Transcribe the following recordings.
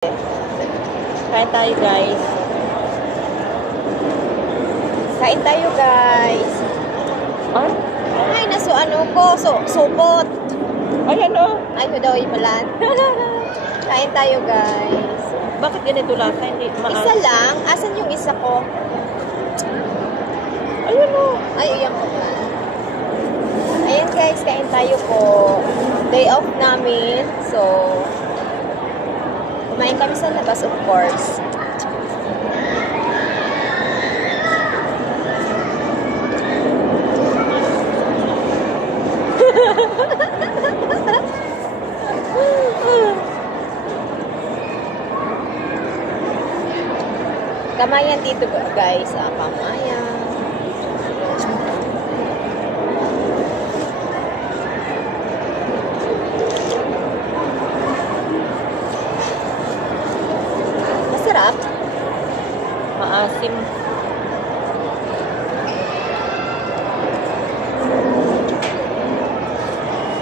Kain tayo, guys. Kain tayo, guys. Ah? Ay, naso ano ko, supot. Ayan o. Ay, daw imalan. Kain tayo, guys. Bakit ganito lasa? Hindi Isa lang. Asan yung isa ko? Ayan o. Ay, iyan ko ba? Ayan, guys. Kain tayo po. Day off namin. So, kumain kami sa labas, of course. Kamayan dito, guys. Kamayan. Masarap. Maasim.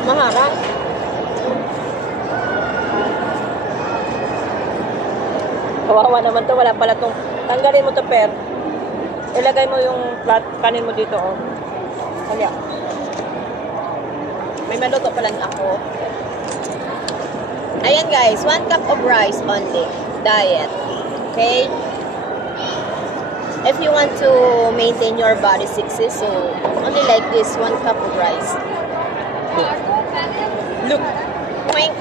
Maharang. Kawawa naman to. Wala pala tong... Tanggalin mo to, per. Ilagay mo yung kanin mo dito, oh. Kaya. May maluto pala ako. Ayan, guys. 1 cup of rice only. Diet. Okay? If you want to maintain your body sexy, so only like this, 1 cup of rice. Look. Wink.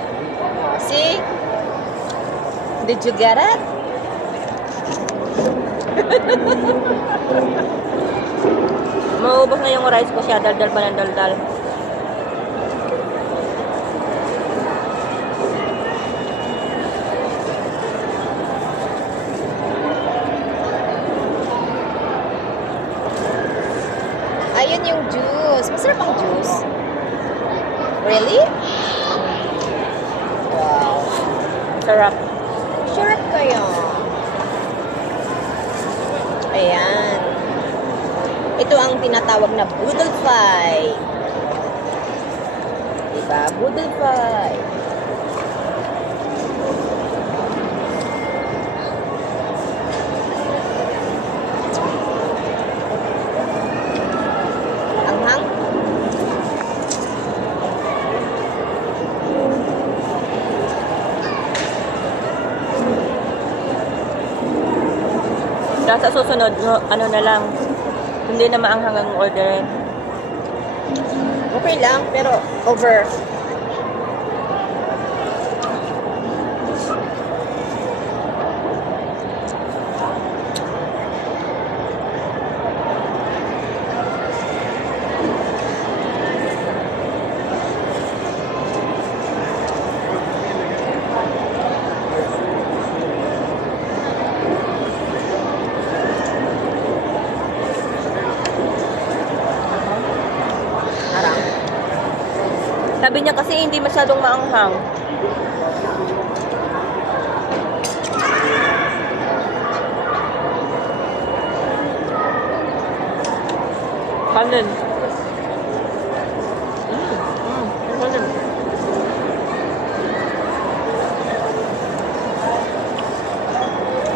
See? Did you get it? Maubos na yung rice ko siya. Daldal pa ng daldal. Ayun yung juice. Masarap ang juice. Really? Wow. Sarap. Sarap kayo. Ayan. Ito ang tinatawag na boodle pie. Diba? Boodle pie. Anghang. Sa susunod, ano na lang. Hindi na maanghang ang orderin. Okay lang, pero over. Harang. Sabi niya kasi hindi masyadong maanghang. Kanin. Kanin.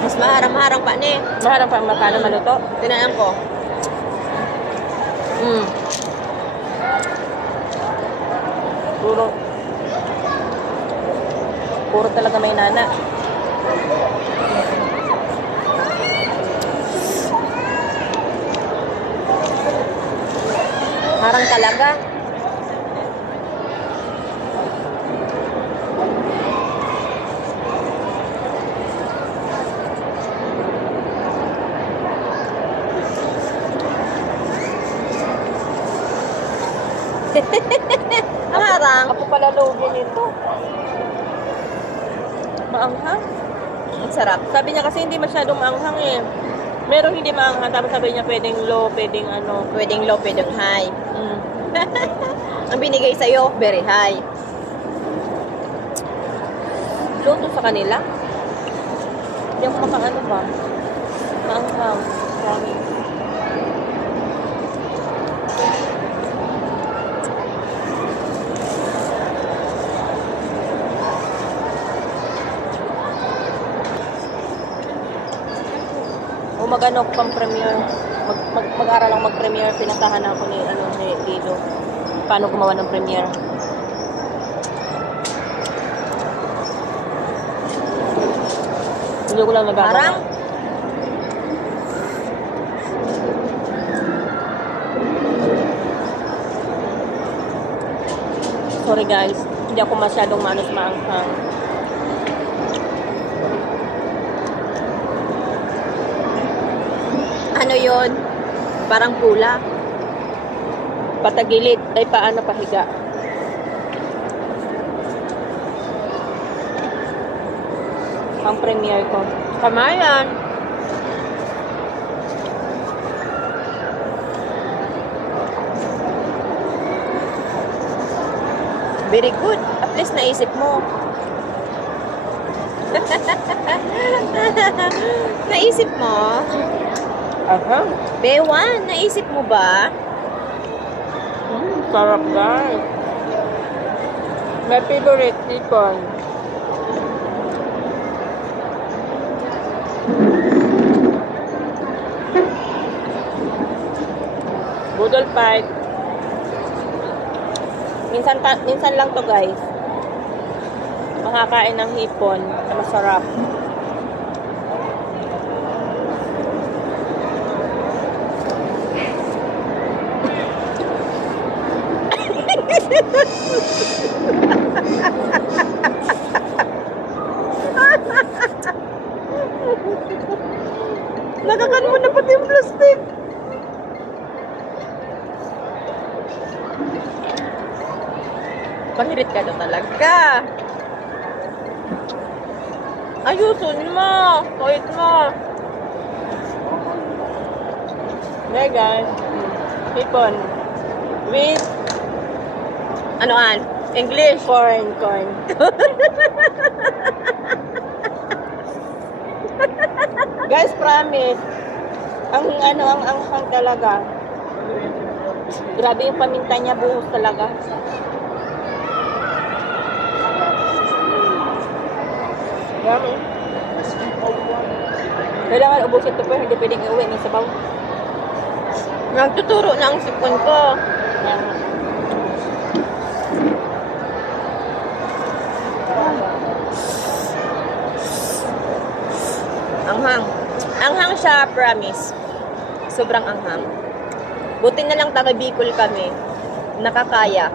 Mas maharang-harang pa ni. Maharap pa makano maluto. Tinayang ko. Puro. Puro talaga may nana. Harang talaga. Ang harang. Ako pala login nito. Maanghang? Ang sarap. Sabi niya kasi hindi masyadong maanghang eh. Merong hindi maanghang. Tapos sabi niya pwedeng low, pwedeng ano. Pwedeng low, pwedeng high. Ang binigay sa'yo, very high. Low to sa kanila. Hindi ako makaano ba? Maanghang. Promise. mag-ano ko pang premiere. Mag-aral lang mag-premiere. Pinatahan ako ni Lilo. Paano gumawa ng premiere. Hindi ko lang nagagawa. Parang, sorry guys, hindi ako masyadong manos maanghang. ano yon? Parang pula. Patagilid, ay paano pahiga. Ang premiere ko. Tama yan. Very good. At least naisip mo. Naisip mo? Aha. Bewan, naisip mo ba? Sarap guys. My favorite hipon. Budol fight. Minsan lang to guys. Makakain ng hipon na masarap. Nakakan mo na pati yung plastic. Pangirit ka na talaga. Ayusin mo. Wait mo. There guys. Hipon. With Anoan? English. foreign corn. Guys, promise. Ang anghang talaga. Grabe yung paminta niya, buhos talaga. Yummy. Kailangan ubusin ito pero hindi pwedeng iuwi ng sabaw. Nagtuturo na ang sipon ko. Anghang. Anghang siya, promise. Sobrang anghang. Buti na lang taga Bicol kami. Nakakaya.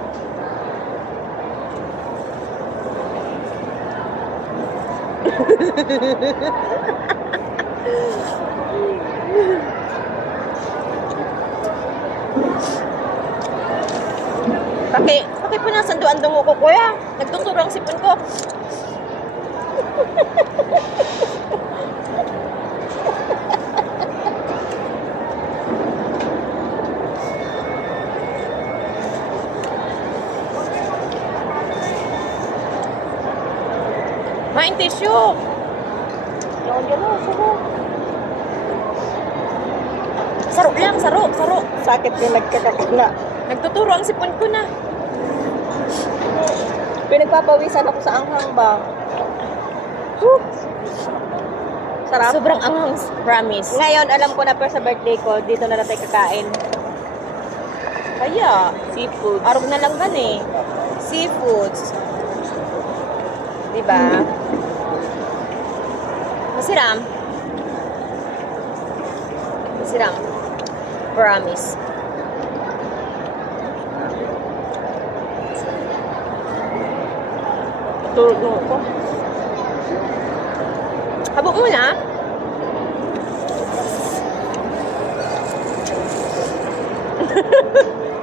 Paki punasan doon dungo ko, kuya. Nagtuturo ang sipon ko. Main tissue. Yan o, saro. Saro lang, saro. Sakit yung nagkakakana. Nagtuturo ang sipon ko na. Pinagpapawisan ako sa anghang ba? Sarap. Sobrang anghang, promise. Ngayon, alam ko na pero sa birthday ko, dito na tayo kakain. Kaya, Seafood. arog na lang gani. Seafoods. Diba? Masiram. Masiram. Promise. Tulog ko. Habok mo na.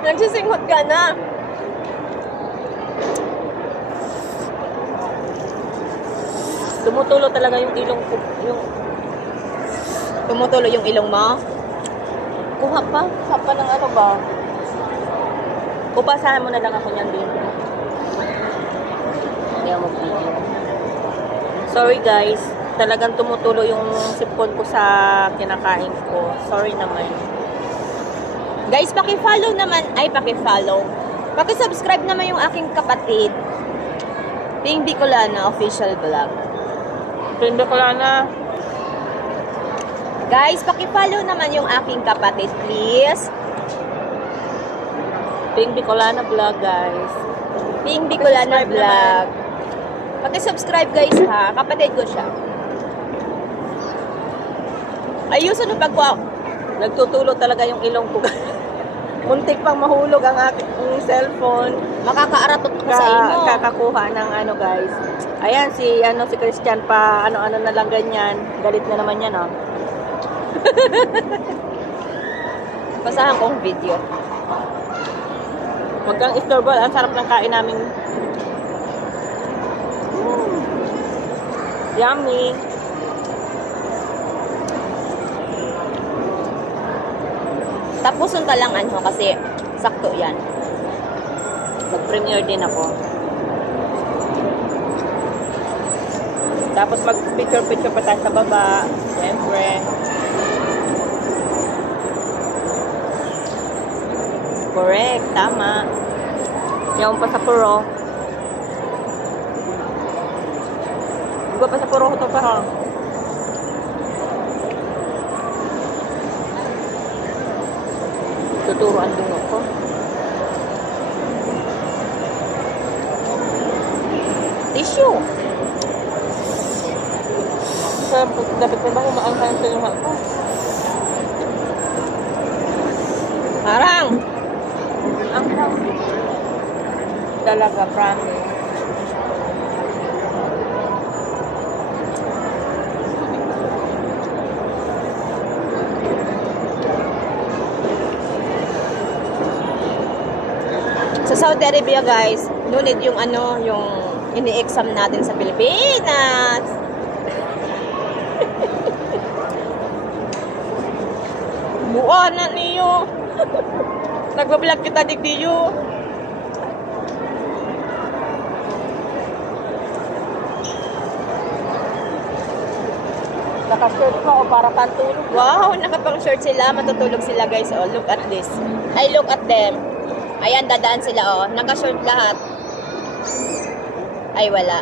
Nagsisinghot ka na. Tumutulo talaga yung ilong ko. Tumutulo yung ilong mo. Kuha pa ng ano ba? Upasahan mo na lang ako niyan dito. Hindi ako mag-video. Sorry guys, talagang tumutulo yung sipon ko sa kinakain ko. Sorry naman. Guys, paki-follow naman. Ay, paki-follow. Paki-subscribe naman yung aking kapatid. Ting Bicolana Official Vlog. Hindi ko lang na. Guys, paki-follow naman yung aking kapatid, please. Ping Bicolana Vlog, guys. Ping Bicolana Vlog. Paki-subscribe guys ha. Kapatid ko siya. Ayusin na pagwa. Nagtutulo talaga yung ilong ko. Muntik pang mahulog ang aking cellphone. Makakaaratot ko sa imo. Kakakuha ng ano, guys. Ayan, si Christian pa, ano-ano na lang ganyan. Galit na naman yan, oh. Basahan kong video. Wag kang istorbo. Ang sarap ng kain namin. Yummy. Tapusun ka lang ano kasi sakto yan. Mag-premiere din ako. Tapos mag-picture-picture pa tayo sa baba. Siyempre. Correct. Tama. Yung pa sa puro. Huwag pa sa puro ko ito pa ha. Tuturo ang dungo ko. Tissue. Dapat pa ba humaangkan sa yung ko? Parang. Ang talaga, promise. Sa Saudi Arabia guys, nunid yung ano, yung ini-exam natin sa Pilipinas. Buwan na niyo. Nagbablog kita digdiyo. Naka-shirt pa o para pantulog. Wow, nakapang short sila, matutulog sila guys. Oh, look at this. I look at them. Ayan, dadaan sila oh. Naka-short lahat. Ay, wala.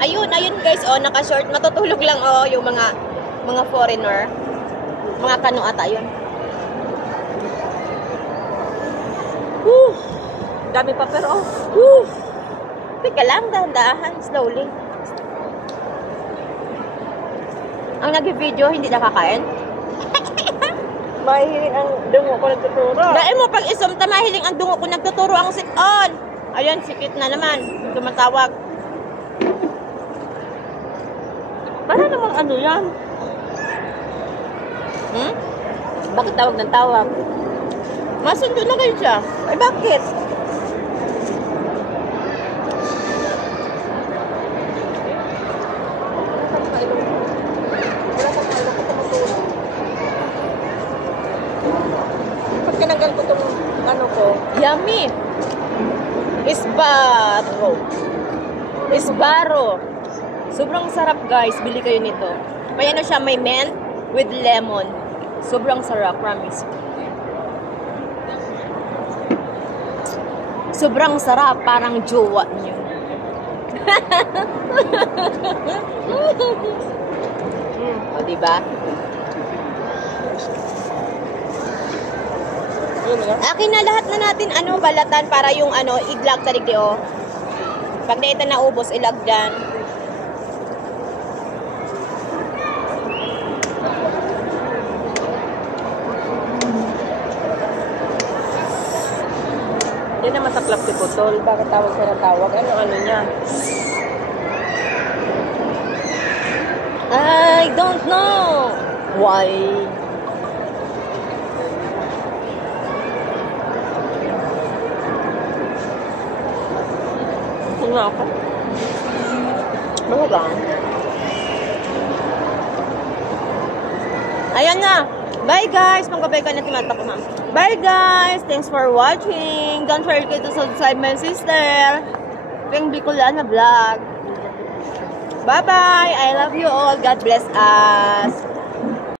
Ayun guys oh, naka-short. Matutulog lang oh, yung mga foreigner. Mga kano ata yun. Woo! Dami pa pero oh. Woo! Teka lang, dahan-dahan, slowly. Ang nag-video, hindi nakakain. Mahihiling ang dungo ko nagtuturo. Dahil mo, pag isum, tamahiling ang dungo ko nagtuturo ang sit-on. Ayan, sikit na naman. Tumatawag. Para namang ano yan? Hmm? Bakit tawag ng tawag? Masundo na kayo siya. Ay, bakit? Pag kinanggal ko itong ano ko, Yummy! Isbaro. Isbaro. Sobrang sarap guys. Bili kayo nito. May ano siya, may mint with lemon. Sobrang sarap, promise. Sobrang sarap, parang jowa niyo. O, diba? Akin na lahat na natin balatan para yung i-vlog tarig di o. Pag na ito naubos, ilag dyan. yan naman sa club si Putol. Bakit tawag siya ng tawag? Ano niya? I don't know why. Nga ako. Mahugang. Ayan na. Bye guys. Magbabay ka na timata ko, ma'am. Bye guys. Thanks for watching. Don't forget to subscribe my sister. Ping Bicolana Vlog. Bye bye. I love you all. God bless us.